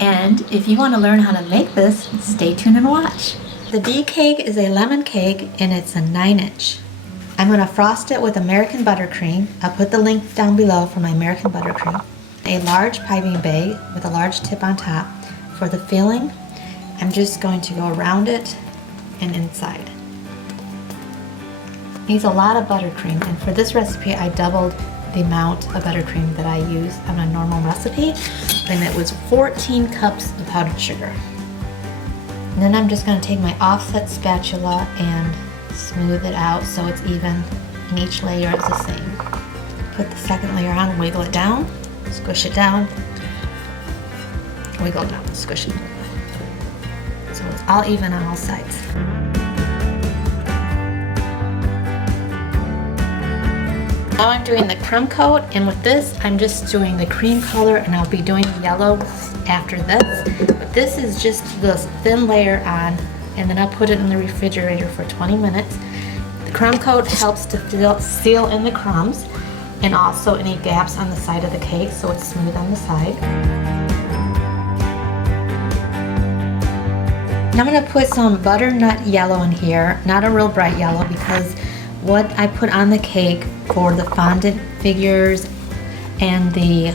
And if you want to learn how to make this, stay tuned and watch. The D cake is a lemon cake and it's a 9-inch. I'm going to frost it with American buttercream. I'll put the link down below for my American buttercream. A large piping bag with a large tip on top. For the filling, I'm just going to go around it and inside. Needs a lot of buttercream, and for this recipe I doubled the amount of buttercream that I use on a normal recipe, and it was 14 cups of powdered sugar. And then I'm just going to take my offset spatula and smooth it out so it's even and each layer is the same. Put the second layer on and wiggle it down, squish it down, wiggle it down, squish it. So it's all even on all sides. Now I'm doing the crumb coat, and with this I'm just doing the cream color, and I'll be doing yellow after this. But this is just the thin layer on, and then I'll put it in the refrigerator for 20 minutes. The crumb coat helps to seal in the crumbs and also any gaps on the side of the cake so it's smooth on the side. Now I'm going to put some butternut yellow in here, not a real bright yellow, because what I put on the cake for the fondant figures and the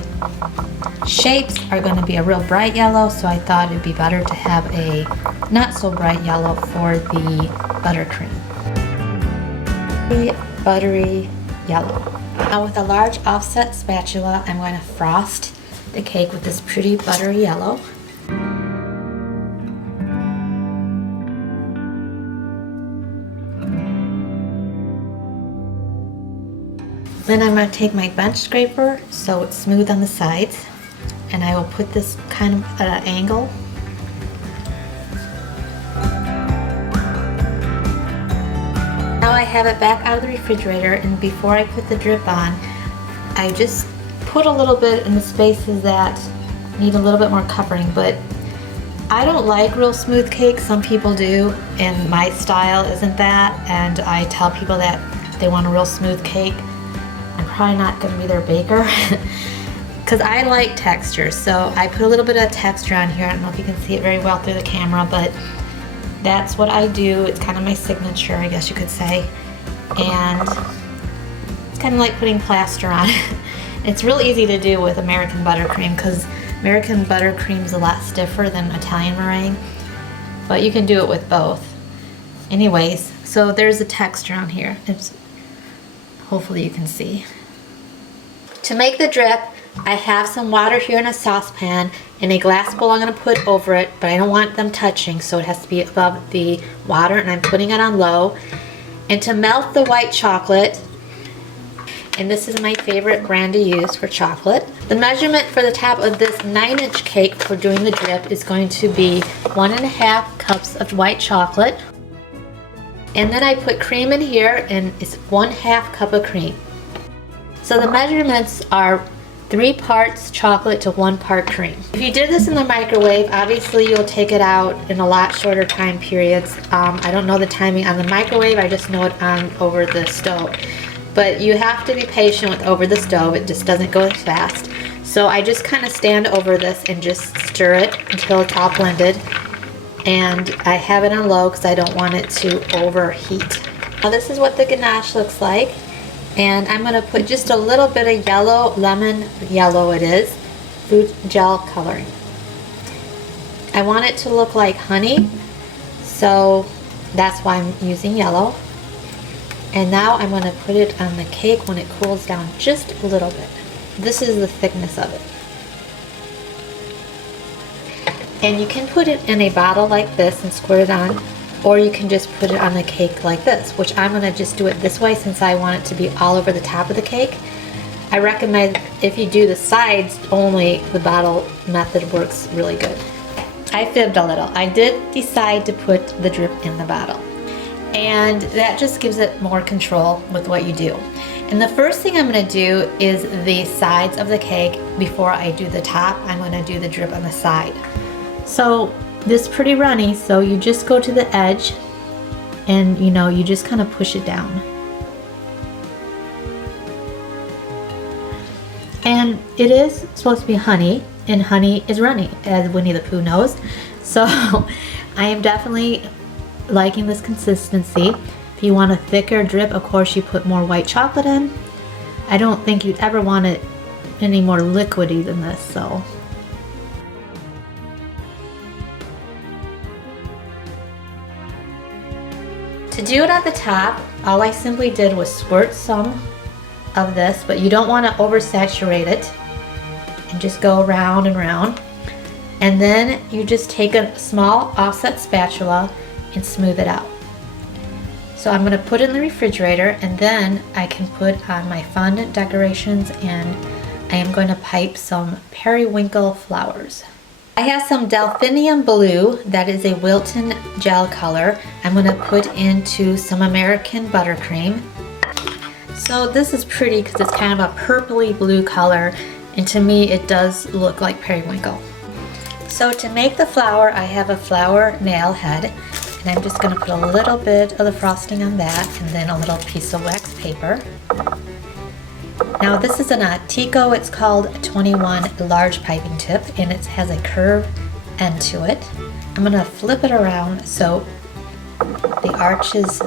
shapes are going to be a real bright yellow, so I thought it'd be better to have a not so bright yellow for the buttercream. Buttery yellow. Now with a large offset spatula, I'm going to frost the cake with this pretty buttery yellow. Then I'm going to take my bench scraper so it's smooth on the sides, and I will put this kind of at an angle. Now I have it back out of the refrigerator, and before I put the drip on, I just put a little bit in the spaces that need a little bit more covering, but I don't like real smooth cakes. Some people do, and my style isn't that, and I tell people that they want a real smooth cake. I'm probably not going to be their baker because I like texture, so I put a little bit of texture on here. I don't know if you can see it very well through the camera, but that's what I do. It's kind of my signature, I guess you could say, and it's kind of like putting plaster on. It's real easy to do with American buttercream because American buttercream is a lot stiffer than Italian meringue, but you can do it with both. Anyways, so there's the texture on here. Hopefully you can see. To make the drip, I have some water here in a saucepan and a glass bowl I'm going to put over it, but I don't want them touching, so it has to be above the water, and I'm putting it on low. And to melt the white chocolate, and this is my favorite brand to use for chocolate, the measurement for the top of this 9-inch cake for doing the drip is going to be 1.5 cups of white chocolate. And then I put cream in here, and it's 1/2 cup of cream. So the measurements are 3 parts chocolate to 1 part cream. If you did this in the microwave, obviously you'll take it out in a lot shorter time periods. I don't know the timing on the microwave, I just know it on over the stove. But you have to be patient with over the stove, it just doesn't go as fast. So I just kind of stand over this and just stir it until it's all blended. And I have it on low because I don't want it to overheat. Now this is what the ganache looks like, and I'm going to put just a little bit of yellow, lemon yellow it is, fruit gel coloring. I want it to look like honey, so that's why I'm using yellow. And now I'm going to put it on the cake when it cools down just a little bit. This is the thickness of it. And you can put it in a bottle like this and squirt it on, or you can just put it on the cake like this, which I'm going to just do it this way since I want it to be all over the top of the cake. I recommend if you do the sides only, the bottle method works really good. I fibbed a little. I did decide to put the drip in the bottle, and that just gives it more control with what you do. And the first thing I'm going to do is the sides of the cake. Before I do the top, I'm going to do the drip on the side. So this is pretty runny, so you just go to the edge and you just kind of push it down. And it is supposed to be honey, and honey is runny, as Winnie the Pooh knows. So I am definitely liking this consistency. If you want a thicker drip, of course you put more white chocolate in. I don't think you'd ever want it any more liquidy than this, so. To do it at the top, all I simply did was squirt some of this, but you don't want to oversaturate it, and just go round and round. And then you just take a small offset spatula and smooth it out. So I'm going to put it in the refrigerator, and then I can put on my Fondant Decorations, and I am going to pipe some Periwinkle Flowers. I have some Delphinium Blue, that is a Wilton gel color. I'm going to put into some American buttercream. So this is pretty because it's kind of a purpley blue color, and to me it does look like periwinkle. So to make the flower, I have a flower nail head, and I'm just going to put a little bit of the frosting on that, and then a little piece of wax paper. Now this is an Tico, it's called 21 large piping tip, and it has a curved end to it. I'm going to flip it around so the arch is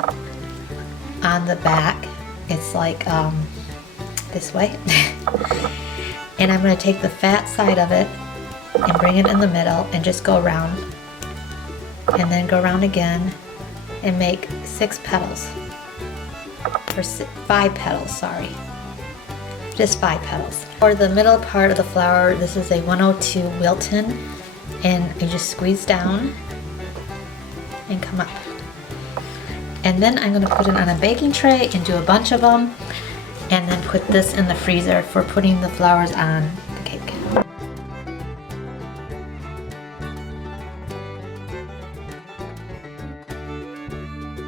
on the back. It's like this way. And I'm going to take the fat side of it and bring it in the middle and just go around, and then go around again and make 6 petals, or 5 petals, sorry. Just 5 petals. For the middle part of the flower, this is a 102 Wilton, and you just squeeze down and come up. And then I'm going to put it on a baking tray and do a bunch of them, and then put this in the freezer for putting the flowers on the cake.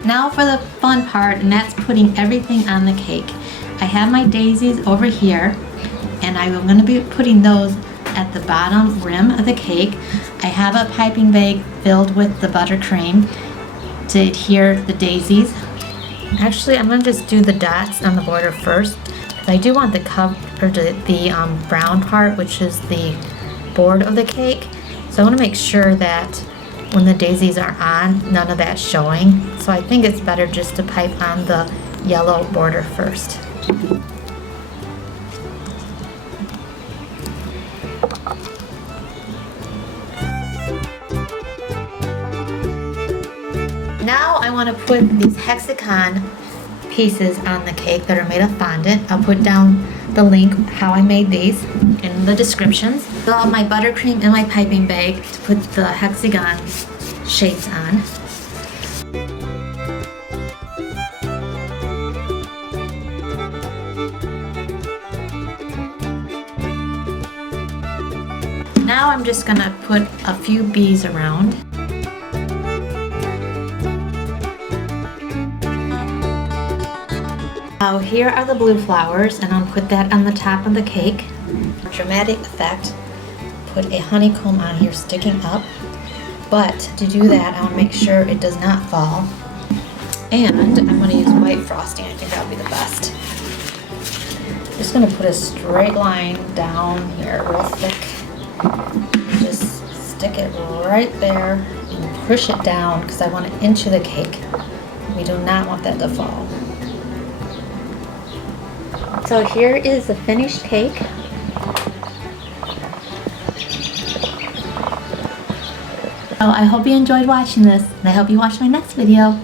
Now for the fun part, and that's putting everything on the cake. I have my daisies over here, and I'm going to be putting those at the bottom rim of the cake. I have a piping bag filled with the buttercream to adhere the daisies. Actually, I'm going to just do the dots on the border first, because I do want the brown part, which is the board of the cake. So I want to make sure that when the daisies are on, none of that's showing. So I think it's better just to pipe on the yellow border first. Now I want to put these hexagon pieces on the cake that are made of fondant. I'll put down the link how I made these in the descriptions. I'll have my buttercream in my piping bag to put the hexagon shapes on. Now I'm just going to put a few bees around. Now here are the blue flowers, and I'll put that on the top of the cake. For dramatic effect, put a honeycomb on here sticking up. But to do that, I want to make sure it does not fall. And I'm going to use white frosting. I think that would be the best. I'm just going to put a straight line down here real thick. Just stick it right there and push it down, because I want to inch the cake. We do not want that to fall. So here is the finished cake. So I hope you enjoyed watching this, and I hope you watch my next video.